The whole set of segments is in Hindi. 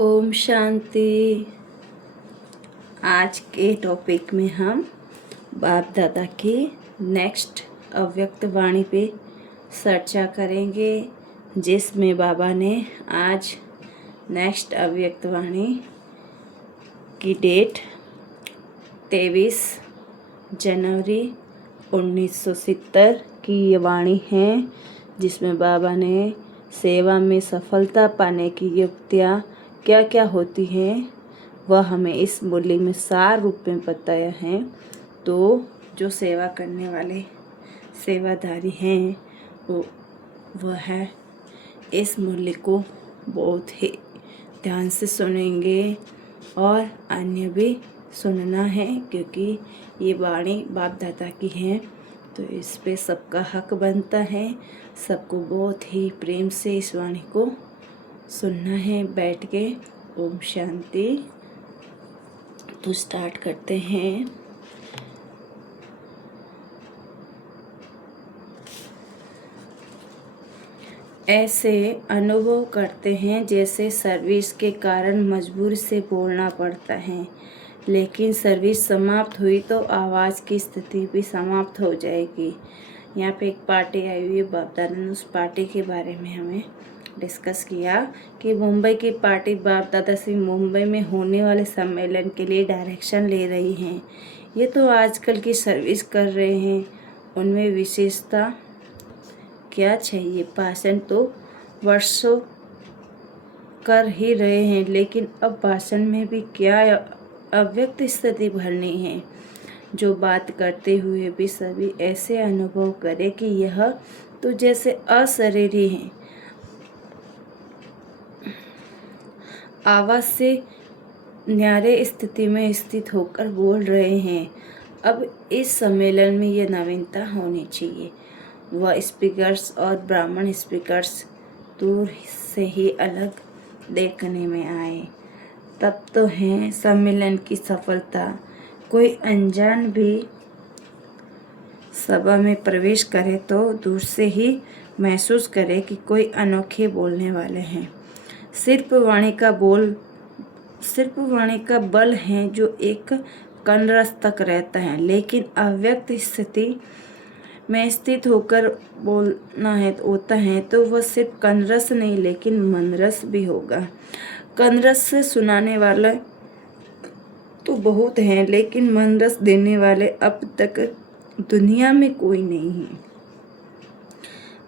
ओम शांति। आज के टॉपिक में हम बाप दादा की नेक्स्ट अव्यक्त वाणी पे चर्चा करेंगे, जिसमें बाबा ने आज नेक्स्ट अव्यक्त वाणी की डेट 23 जनवरी 1970 की ये वाणी है, जिसमें बाबा ने सेवा में सफलता पाने की युक्तियाँ क्या क्या होती हैं वह हमें इस मुरली में सार रूप में बताया है। तो जो सेवा करने वाले सेवाधारी हैं वह है इस मुरली को बहुत ही ध्यान से सुनेंगे और अन्य भी सुनना है, क्योंकि ये वाणी बाप दादा की है, तो इस पे सबका हक बनता है। सबको बहुत ही प्रेम से इस वाणी को सुनना है बैठ के। ओम शांति। तो स्टार्ट करते हैं। ऐसे अनुभव करते हैं जैसे सर्विस के कारण मजबूरी से बोलना पड़ता है, लेकिन सर्विस समाप्त हुई तो आवाज़ की स्थिति भी समाप्त हो जाएगी। यहाँ पे एक पार्टी आई हुई है, बाप दादा ने उस पार्टी के बारे में हमें डिस्कस किया कि मुंबई की पार्टी बाप दादा से मुंबई में होने वाले सम्मेलन के लिए डायरेक्शन ले रही हैं। ये तो आजकल की सर्विस कर रहे हैं, उनमें विशेषता क्या चाहिए। भाषण तो वर्षों कर ही रहे हैं, लेकिन अब भाषण में भी क्या अव्यक्त स्थिति भरनी है। जो बात करते हुए भी सभी ऐसे अनुभव करें कि यह तो जैसे अशरीरी है, आवाज़ से न्यारे स्थिति में स्थित होकर बोल रहे हैं। अब इस सम्मेलन में यह नवीनता होनी चाहिए। वह स्पीकर्स और ब्राह्मण स्पीकर्स दूर से ही अलग देखने में आए। तब तो है सम्मेलन की सफलता। कोई अनजान भी सभा में प्रवेश करे तो दूर से ही महसूस करे कि कोई अनोखे बोलने वाले हैं। सिर्फ वाणी का बल है जो एक कनरस तक रहता है, लेकिन अव्यक्त स्थिति में स्थित होकर बोलना होता है तो वह सिर्फ कनरस नहीं लेकिन मनरस भी होगा। कनरस से सुनाने वाला तो बहुत हैं, लेकिन मनरस देने वाले अब तक दुनिया में कोई नहीं है।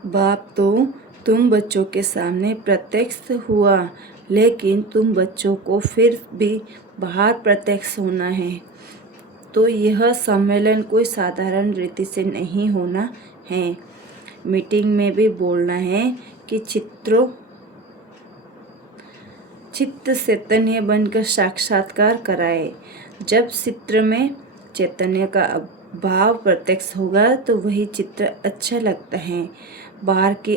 बाप तो तुम बच्चों के सामने प्रत्यक्ष हुआ, लेकिन तुम बच्चों को फिर भी बाहर प्रत्यक्ष होना है। तो यह सम्मेलन कोई साधारण रीति से नहीं होना है। मीटिंग में भी बोलना है कि चित्त चैतन्य बनकर साक्षात्कार कराए। जब चित्र में चैतन्य का भाव प्रत्यक्ष होगा तो वही चित्र अच्छा लगता है। बाहर की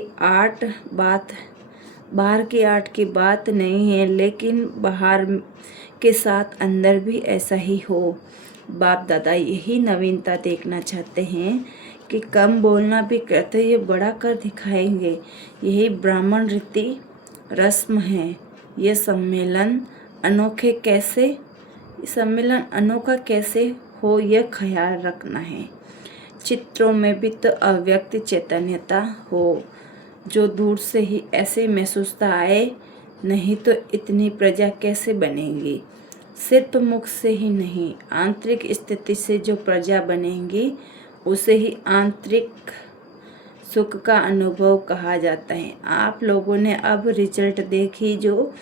आर्ट की बात नहीं है, लेकिन बाहर के साथ अंदर भी ऐसा ही हो। बाप दादा यही नवीनता देखना चाहते हैं कि कम बोलना भी कर्तव्य बड़ा कर दिखाएंगे। यही ब्राह्मण रीति रस्म है। यह सम्मेलन अनोखा कैसे हो यह ख्याल रखना है। चित्रों में भी तो अव्यक्त चैतन्यता हो, जो दूर से ही ऐसे महसूसता आए, नहीं तो इतनी प्रजा कैसे बनेगी। सिर्फ मुख से ही नहीं, आंतरिक स्थिति से जो प्रजा बनेगी उसे ही आंतरिक सुख का अनुभव कहा जाता है। आप लोगों ने अब रिजल्ट देखी। जो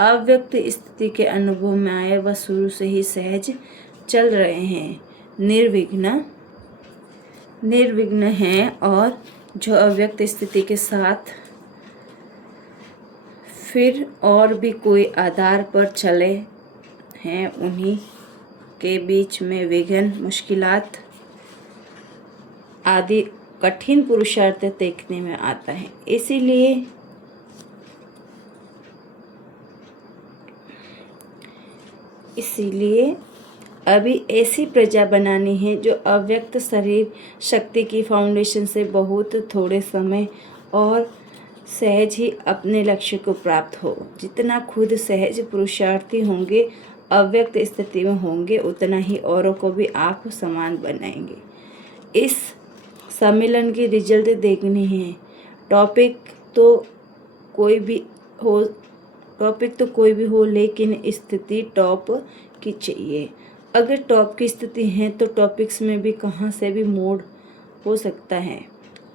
अव्यक्त स्थिति के अनुभव में आए वह शुरू से ही सहज चल रहे हैं, निर्विघ्न हैं, और जो अव्यक्त स्थिति के साथ फिर और भी कोई आधार पर चले हैं, उन्हीं के बीच में विघ्न, मुश्किलात आदि कठिन पुरुषार्थ देखने में आता है। इसीलिए अभी ऐसी प्रजा बनानी है जो अव्यक्त शरीर शक्ति की फाउंडेशन से बहुत थोड़े समय और सहज ही अपने लक्ष्य को प्राप्त हो। जितना खुद सहज पुरुषार्थी होंगे, अव्यक्त स्थिति में होंगे, उतना ही औरों को भी आप समान बनाएंगे। इस सम्मेलन की रिजल्ट देखनी है। टॉपिक तो कोई भी हो लेकिन स्थिति टॉप की चाहिए। अगर टॉप की स्थिति है तो टॉपिक्स में भी कहाँ से भी मोड़ हो सकता है।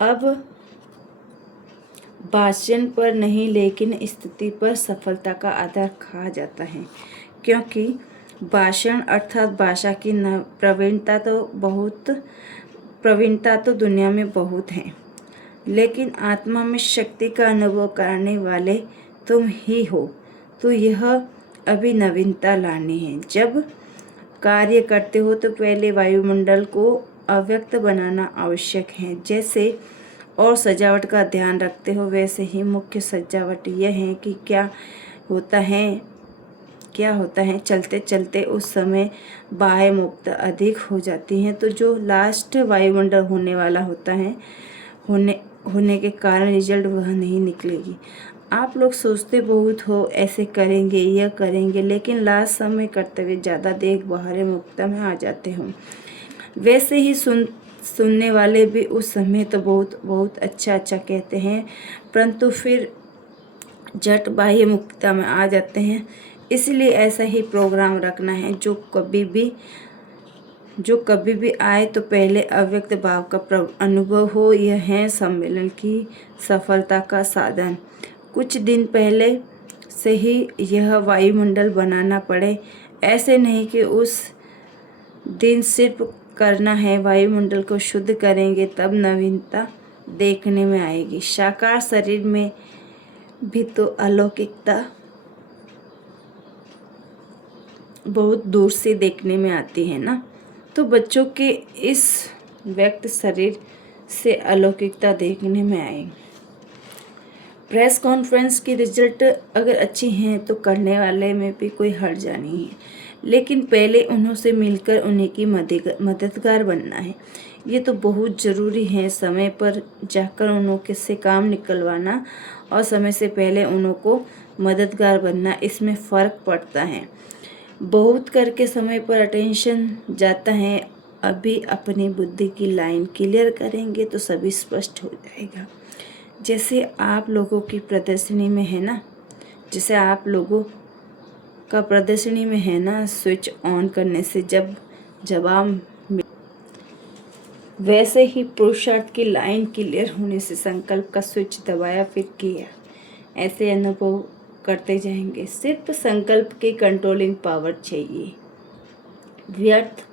अब भाषण पर नहीं लेकिन स्थिति पर सफलता का आधार कहा जाता है, क्योंकि भाषण अर्थात भाषा की प्रवीणता तो दुनिया में बहुत है, लेकिन आत्मा में शक्ति का अनुभव करने वाले तुम ही हो। तो यह अभी नवीनता लानी है। जब कार्य करते हो तो पहले वायुमंडल को अव्यक्त बनाना आवश्यक है। जैसे और सजावट का ध्यान रखते हो, वैसे ही मुख्य सजावट यह है कि क्या होता है चलते चलते उस समय बाह्य मुक्त अधिक हो जाती हैं, तो जो लास्ट वायुमंडल होने वाला होता है होने के कारण रिजल्ट वह नहीं निकलेगी। आप लोग सोचते बहुत हो ऐसे करेंगे यह करेंगे, लेकिन लास्ट समय करते हुए ज़्यादा देर बाहर मुक्ता में आ जाते हो। वैसे ही सुनने वाले भी उस समय तो बहुत अच्छा कहते हैं, परंतु फिर झट बाह्य मुक्ता में आ जाते हैं। इसलिए ऐसा ही प्रोग्राम रखना है। जो कभी भी आए तो पहले अव्यक्त भाव का अनुभव हो। यह है सम्मेलन की सफलता का साधन। कुछ दिन पहले से ही यह वायुमंडल बनाना पड़े। ऐसे नहीं कि उस दिन सिर्फ करना है। वायुमंडल को शुद्ध करेंगे तब नवीनता देखने में आएगी। साकार शरीर में भी तो अलौकिकता बहुत दूर से देखने में आती है ना। तो बच्चों के इस व्यक्त शरीर से अलौकिकता देखने में आएगी। प्रेस कॉन्फ्रेंस की रिजल्ट अगर अच्छी हैं तो करने वाले में भी कोई हर्ज नहीं है, लेकिन पहले उन्होंने मिलकर उन्हीं की मददगार बनना है। ये तो बहुत ज़रूरी है। समय पर जाकर उन्हों से काम निकलवाना और समय से पहले उन्हों को मददगार बनना, इसमें फ़र्क पड़ता है। बहुत करके समय पर अटेंशन जाता है। अभी अपनी बुद्धि की लाइन क्लियर करेंगे तो सभी स्पष्ट हो जाएगा। जैसे आप लोगों की प्रदर्शनी में है ना, स्विच ऑन करने से जब जवाब, वैसे ही पुरुषार्थ की लाइन क्लियर होने से संकल्प का स्विच दबाया फिर किया, ऐसे अनुभव करते जाएंगे। सिर्फ संकल्प की कंट्रोलिंग पावर चाहिए। व्यर्थ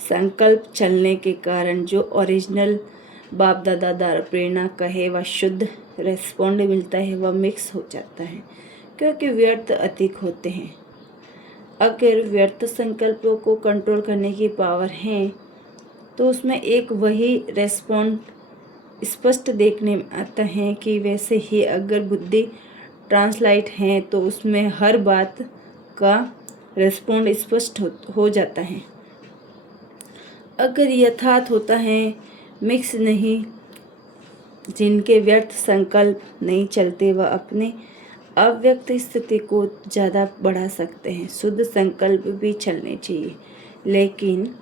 संकल्प चलने के कारण जो ओरिजिनल बाप दादा द्वारा प्रेरणा कहे व शुद्ध रेस्पॉन्ड मिलता है वह मिक्स हो जाता है, क्योंकि व्यर्थ अधिक होते हैं। अगर व्यर्थ संकल्पों को कंट्रोल करने की पावर है तो उसमें एक वही रेस्पॉन्ड स्पष्ट देखने में आता है कि वैसे ही अगर बुद्धि ट्रांसलाइट है तो उसमें हर बात का रेस्पॉन्ड स्पष्ट हो जाता है। अगर यथार्थ होता है मिक्स नहीं, जिनके व्यर्थ संकल्प नहीं चलते वह अपने अव्यक्त स्थिति को ज़्यादा बढ़ा सकते हैं। शुद्ध संकल्प भी चलने चाहिए, लेकिन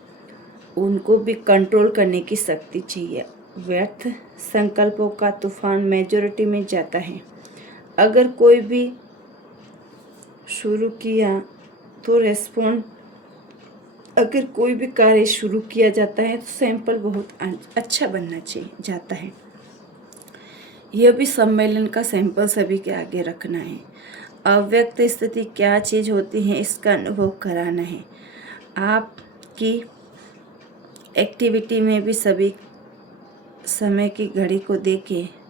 उनको भी कंट्रोल करने की शक्ति चाहिए। व्यर्थ संकल्पों का तूफान मेजॉरिटी में जाता है। अगर कोई भी कार्य शुरू किया जाता है तो सैंपल बहुत अच्छा बनना जाता है। यह भी सम्मेलन का सैंपल सभी के आगे रखना है। अव्यक्त स्थिति क्या चीज़ होती है इसका अनुभव कराना है। आपकी एक्टिविटी में भी सभी समय की घड़ी को देके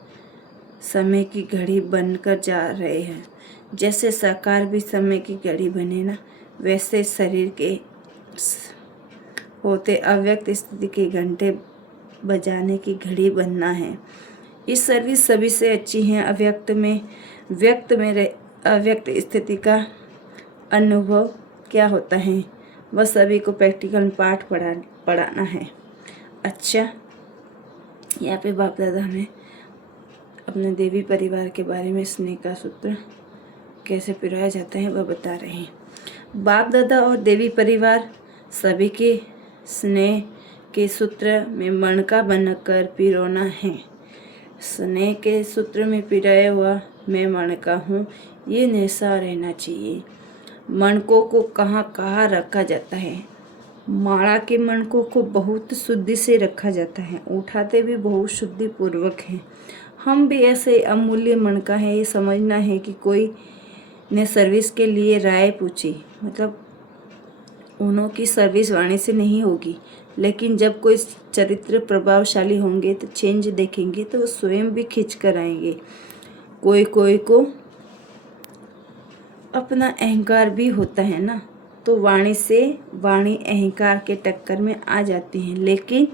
समय की घड़ी बनकर जा रहे हैं। जैसे साकार भी समय की घड़ी बने ना, वैसे शरीर के होते अव्यक्त स्थिति के घंटे बजाने की घड़ी बनना है। ये सर्विस सभी से अच्छी है। अव्यक्त स्थिति का अनुभव क्या होता है वह सभी को प्रैक्टिकल पाठ पढ़ाना है। अच्छा, यहाँ पे बाप दादा हमें अपने देवी परिवार के बारे में स्नेह का सूत्र कैसे पिरोया जाता है वह बता रहे हैं। बाप दादा और देवी परिवार सभी के स्नेह के सूत्र में मणका बनकर पिरोना है। स्नेह के सूत्र में पिरोया हुआ मैं मणका हूँ, ये निशा रहना चाहिए। मणकों को कहाँ कहाँ रखा जाता है? माला के मणकों को बहुत शुद्धि से रखा जाता है, उठाते भी बहुत शुद्धि पूर्वक हैं। हम भी ऐसे अमूल्य मणका है, ये समझना है कि कोई ने सर्विस के लिए राय पूछी, मतलब उन्हों सर्विस वाणी से नहीं होगी, लेकिन जब कोई चरित्र प्रभावशाली होंगे तो चेंज देखेंगे तो वो स्वयं भी खींच कर आएंगे। कोई कोई को अपना अहंकार भी होता है ना, तो वाणी से वाणी अहंकार के टक्कर में आ जाती हैं, लेकिन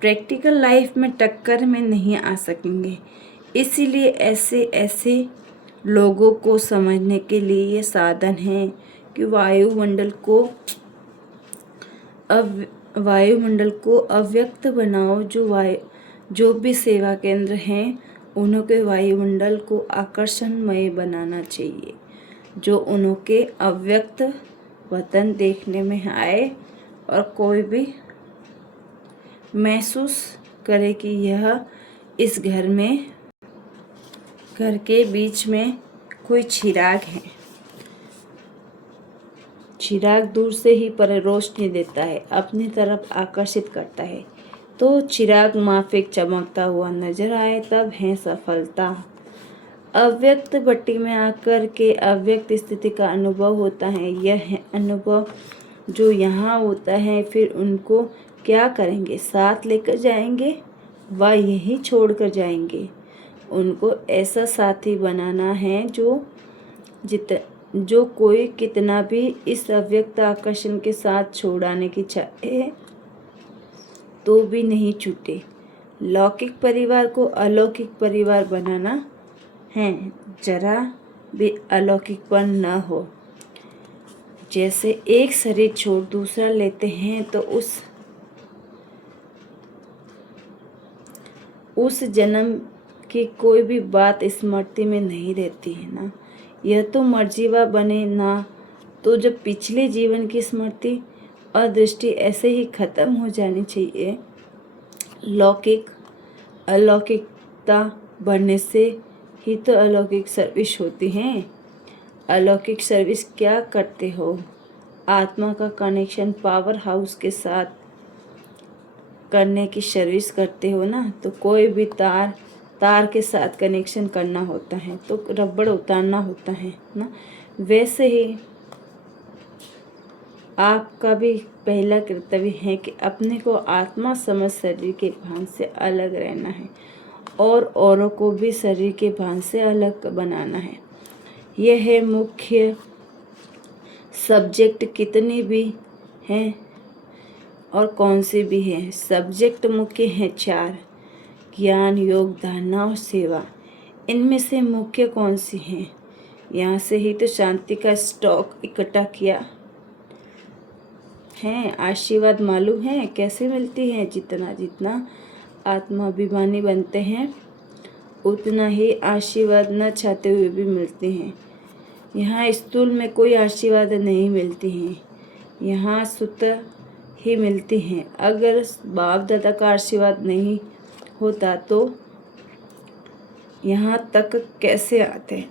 प्रैक्टिकल लाइफ में टक्कर में नहीं आ सकेंगे। इसीलिए ऐसे ऐसे लोगों को समझने के लिए ये साधन है कि वायुमंडल को अव्यक्त बनाओ। जो भी सेवा केंद्र हैं उन्हों के वायुमंडल को आकर्षणमय बनाना चाहिए, जो उन्हों के अव्यक्त वतन देखने में आए और कोई भी महसूस करे कि यह इस घर के बीच में कोई चिराग है। चिराग दूर से ही पर रोशनी देता है, अपनी तरफ आकर्षित करता है, तो चिराग माफिक चमकता हुआ नजर आए तब है सफलता। अव्यक्त भट्टी में आकर के अव्यक्त स्थिति का अनुभव होता है। यह है अनुभव जो यहाँ होता है, फिर उनको क्या करेंगे? साथ लेकर जाएंगे व यही छोड़ कर जाएंगे। उनको ऐसा साथी बनाना है जो कोई कितना भी इस अव्यक्त आकर्षण के साथ छोड़ाने की चाहे तो भी नहीं छूटे। लौकिक परिवार को अलौकिक परिवार बनाना है, जरा भी अलौकिकपन न हो। जैसे एक शरीर छोड़ दूसरा लेते हैं तो उस जन्म की कोई भी बात स्मृति में नहीं रहती है ना। यह तो मर्जीवा बने ना, तो जब पिछले जीवन की स्मृति और दृष्टि ऐसे ही खत्म हो जानी चाहिए। अलौकिकता बढ़ने से ही तो अलौकिक सर्विस होती है। अलौकिक सर्विस क्या करते हो? आत्मा का कनेक्शन पावर हाउस के साथ करने की सर्विस करते हो ना। तो कोई भी तार के साथ कनेक्शन करना होता है तो रबड़ उतारना होता है ना। वैसे ही आपका भी पहला कर्तव्य है कि अपने को आत्मा समझ शरीर के भान से अलग रहना है और औरों को भी शरीर के भान से अलग बनाना है। यह है मुख्य सब्जेक्ट। कितनी भी हैं और कौन से भी हैं, सब्जेक्ट मुख्य हैं 4: ज्ञान, योग, धारणा और सेवा। इनमें से मुख्य कौन सी हैं? यहाँ से ही तो शांति का स्टॉक इकट्ठा किया है। आशीर्वाद मालूम है कैसे मिलती है? जितना आत्माभिमानी बनते हैं उतना ही आशीर्वाद न चाहते हुए भी मिलते हैं। यहाँ स्थूल में कोई आशीर्वाद नहीं मिलती हैं, यहाँ सूत्र ही मिलती हैं। अगर बाप दादा का आशीर्वाद नहीं होता तो यहाँ तक कैसे आते?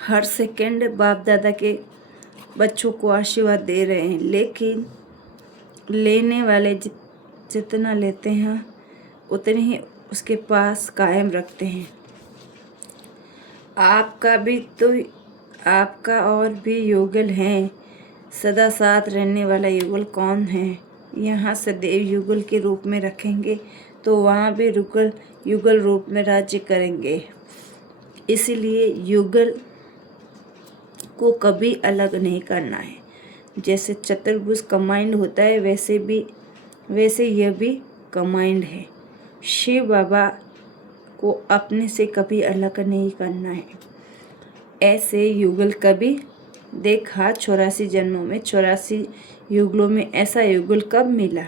हर सेकंड बाप दादा के बच्चों को आशीर्वाद दे रहे हैं, लेकिन लेने वाले जितना लेते हैं उतने ही उसके पास कायम रखते हैं। आपका और भी युगल है। सदा साथ रहने वाला युगल कौन है? यहाँ सदैव युगल के रूप में रखेंगे तो वहाँ भी युगल रूप में राज्य करेंगे। इसीलिए युगल को कभी अलग नहीं करना है। जैसे चतुर्भुज कमांड होता है वैसे यह भी कमांड है। शिव बाबा को अपने से कभी अलग नहीं करना है। ऐसे युगल कभी देखा 84 जन्मों में 84 युगलों में ऐसा युगल कब मिला?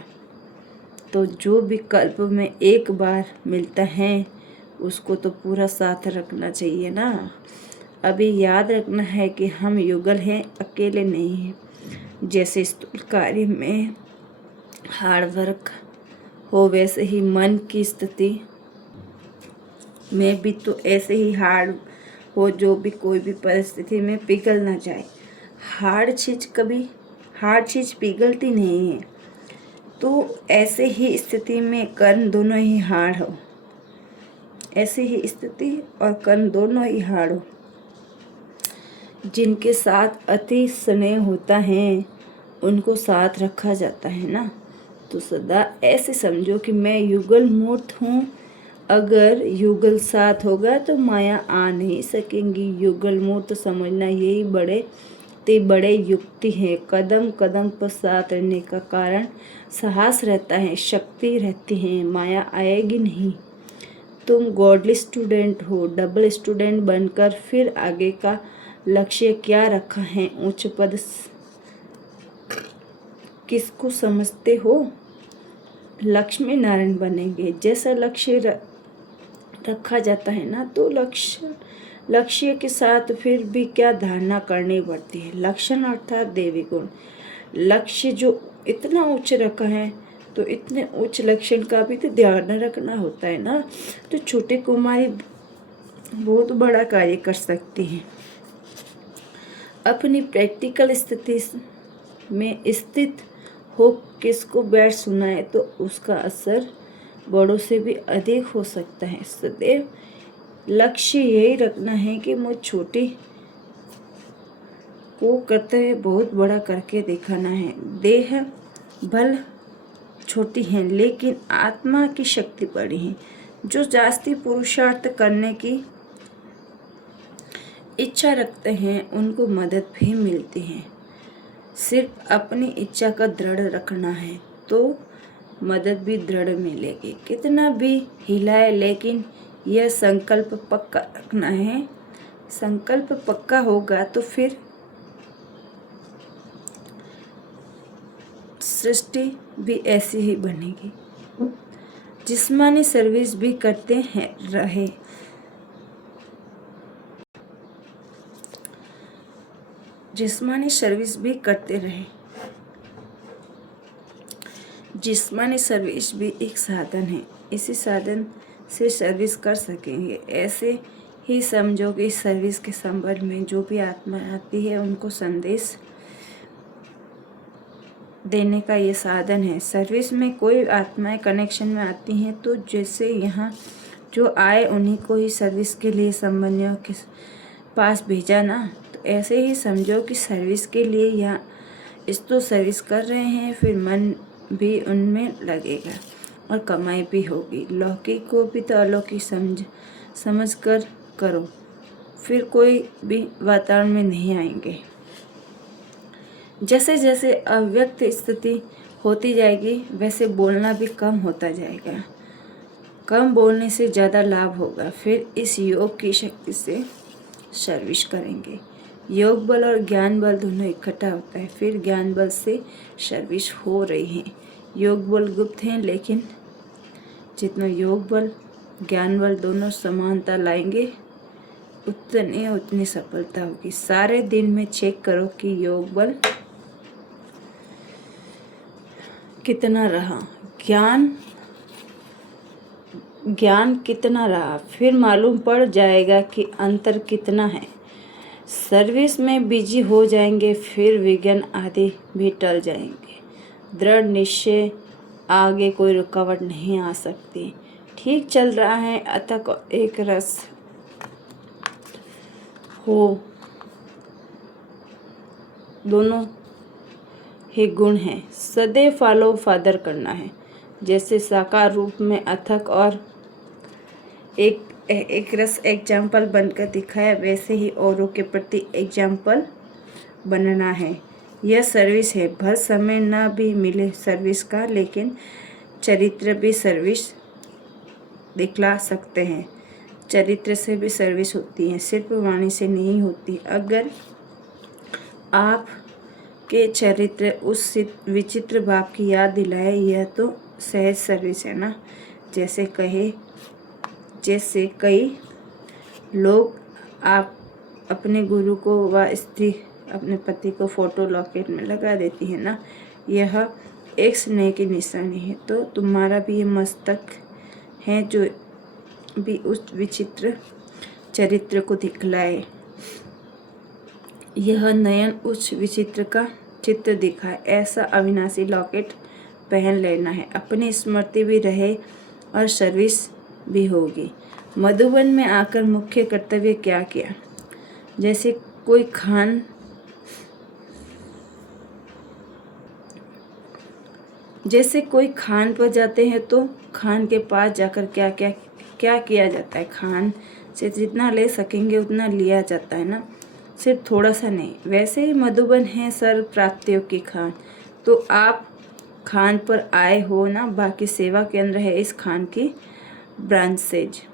तो जो विकल्प में एक बार मिलता है उसको तो पूरा साथ रखना चाहिए ना। अभी याद रखना है कि हम युगल हैं, अकेले नहीं हैं। जैसे स्थूल कार्य में हार्ड वर्क हो, वैसे ही मन की स्थिति में भी तो ऐसे ही हार्ड हो, जो भी कोई भी परिस्थिति में पिघल ना जाए। हार्ड चीज़ पिघलती नहीं है, तो ऐसे ही स्थिति में कर्म दोनों ही हार्ड हो, ऐसे ही स्थिति और कर्म दोनों ही हार्ड हो। जिनके साथ अति स्नेह होता है उनको साथ रखा जाता है ना। तो सदा ऐसे समझो कि मैं युगल मूर्त हूँ, अगर युगल साथ होगा तो माया आ नहीं सकेंगी। युगल मूर्त समझना यही बड़े युक्ति है। कदम कदम पर साथ रहने का कारण साहस रहता है, शक्ति रहती है, माया आएगी नहीं। तुम गॉडली स्टूडेंट हो, डबल स्टूडेंट बनकर फिर आगे का लक्ष्य क्या रखा है? उच्च पद किसको समझते हो? लक्ष्मी नारायण बनेंगे। जैसा लक्ष्य रखा जाता है ना, तो लक्ष्य के साथ फिर भी क्या धारणा करनी पड़ती है? लक्षण अर्थात देवी गुण। लक्ष्य जो इतना उच्च रखा है तो इतने उच्च लक्षण का भी तो ध्यान रखना होता है ना। तो छोटी कुमारी बहुत बड़ा कार्य कर सकती है। अपनी प्रैक्टिकल स्थिति में स्थित हो किसको बैठ सुनाए तो उसका असर बड़ों से भी अधिक हो सकता है। सदैव लक्ष्य यही रखना है कि मुझ छोटी को कर्तव्य बहुत बड़ा करके दिखाना है। देह बल छोटी है लेकिन आत्मा की शक्ति बड़ी है। जो जास्ती पुरुषार्थ करने की इच्छा रखते हैं उनको मदद भी मिलती है। सिर्फ अपनी इच्छा का दृढ़ रखना है तो मदद भी दृढ़ मिलेगी। कितना भी हिलाए लेकिन यह संकल्प पक्का रखना है। संकल्प पक्का होगा तो फिर सृष्टि भी ऐसी ही बनेगी। जिस्मानी सर्विस भी करते हैं रहे। जिस्मानी सर्विस भी करते रहे। जिस्मानी सर्विस भी एक साधन है, इसी साधन से सर्विस कर सकेंगे। ऐसे ही समझो कि सर्विस के संबंध में जो भी आत्मा आती है उनको संदेश देने का ये साधन है। सर्विस में कोई आत्माएं कनेक्शन में आती हैं तो जैसे यहाँ जो आए उन्हीं को ही सर्विस के लिए संबंधियों के पास भेजा ना, तो ऐसे ही समझो कि सर्विस के लिए यहाँ इस तो सर्विस कर रहे हैं, फिर मन भी उनमें लगेगा और कमाई भी होगी। लौकिक को भी तो अलौकिक समझ कर करो, फिर कोई भी वातावरण में नहीं आएंगे। जैसे जैसे अव्यक्त स्थिति होती जाएगी वैसे बोलना भी कम होता जाएगा। कम बोलने से ज़्यादा लाभ होगा। फिर इस योग की शक्ति से सर्विस करेंगे। योग बल और ज्ञान बल दोनों इकट्ठा होता है, फिर ज्ञान बल से सर्विस हो रही है। योग बल गुप्त हैं लेकिन जितना योग बल ज्ञान बल दोनों समानता लाएंगे उतनी सफलता होगी। सारे दिन में चेक करो कि योग बल कितना रहा, ज्ञान कितना रहा, फिर मालूम पड़ जाएगा कि अंतर कितना है। सर्विस में बिजी हो जाएंगे फिर विघ्न आदि भी टल जाएंगे। दृढ़ निश्चय, आगे कोई रुकावट नहीं आ सकती। ठीक चल रहा है, अतक और एक रस हो, दोनों ही गुण हैं। सदैव फॉलो फादर करना है। जैसे साकार रूप में अथक और एक रस एग्जाम्पल बनकर दिखाया, वैसे ही औरों के प्रति एग्जाम्पल बनना है। यह सर्विस है। भर समय ना भी मिले सर्विस का, लेकिन चरित्र भी सर्विस दिखला सकते हैं। चरित्र से भी सर्विस होती है, सिर्फ वाणी से नहीं होती। अगर आप के चरित्र उस विचित्र भाव की याद दिलाए, यह तो सहज सर्विस है ना। जैसे कई लोग आप अपने गुरु को व स्त्री अपने पति को फोटो लॉकेट में लगा देती है ना, यह एक स्नेह की निशानी है। तो तुम्हारा भी ये मस्तक है जो भी उस विचित्र चरित्र को दिखलाए। यह नयन उस विचित्र का चित्र दिखाए, ऐसा अविनाशी लॉकेट पहन लेना है। अपनी स्मृति भी रहे और सर्विस भी होगी। मधुबन में आकर मुख्य कर्तव्य क्या किया? जैसे कोई खान पर जाते हैं तो खान के पास जाकर क्या किया जाता है? खान से जितना ले सकेंगे उतना लिया जाता है ना, सिर्फ थोड़ा सा नहीं। वैसे ही मधुबन है सर्व प्राप्तियों की खान। तो आप खान पर आए हो ना, बाकी सेवा केंद्र है इस खान की ब्रांचेज।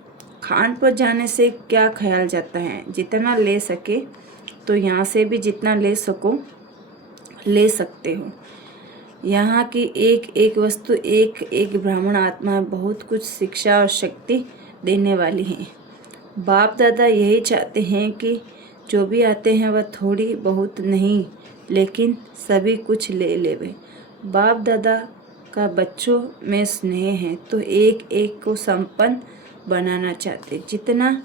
खान पर जाने से क्या ख्याल जाता है? जितना ले सके, तो यहाँ से भी जितना ले सको ले सकते हो। यहाँ की एक एक वस्तु एक एक ब्राह्मण आत्मा बहुत कुछ शिक्षा और शक्ति देने वाली है। बाप दादा यही चाहते हैं कि जो भी आते हैं वह थोड़ी बहुत नहीं लेकिन सभी कुछ ले लेवे। बाप दादा का बच्चों में स्नेह है तो एक एक को संपन्न बनाना चाहते। जितना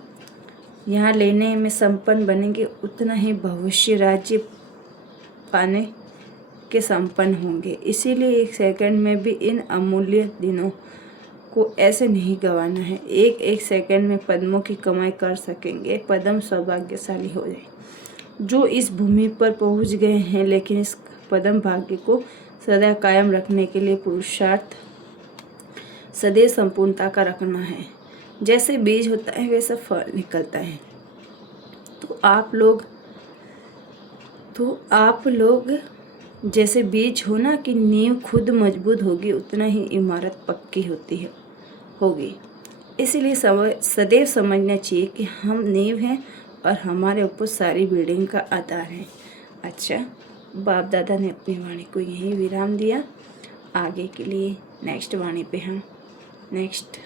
यहाँ लेने में संपन्न बनेंगे उतना ही भविष्य राज्य पाने के संपन्न होंगे। इसीलिए एक सेकंड में भी इन अमूल्य दिनों को ऐसे नहीं गंवाना है। एक एक सेकंड में पद्मों की कमाई कर सकेंगे। पद्म सौभाग्यशाली हो जाए जो इस भूमि पर पहुंच गए हैं, लेकिन इस पद्म भाग्य को सदा कायम रखने के लिए पुरुषार्थ सदैव संपूर्णता का रखना है। जैसे बीज होता है वैसा फल निकलता है। तो आप लोग जैसे बीज हो ना कि नींव खुद मजबूत होगी उतना ही इमारत पक्की होगी। इसलिए सदैव समझना चाहिए कि हम नींव हैं और हमारे ऊपर सारी बिल्डिंग का आधार है। अच्छा, बाप दादा ने अपनी वाणी को यहीं विराम दिया। आगे के लिए नेक्स्ट वाणी पे हम नेक्स्ट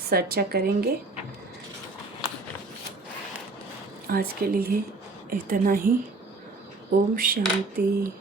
चर्चा करेंगे। आज के लिए इतना ही। ओम शांति।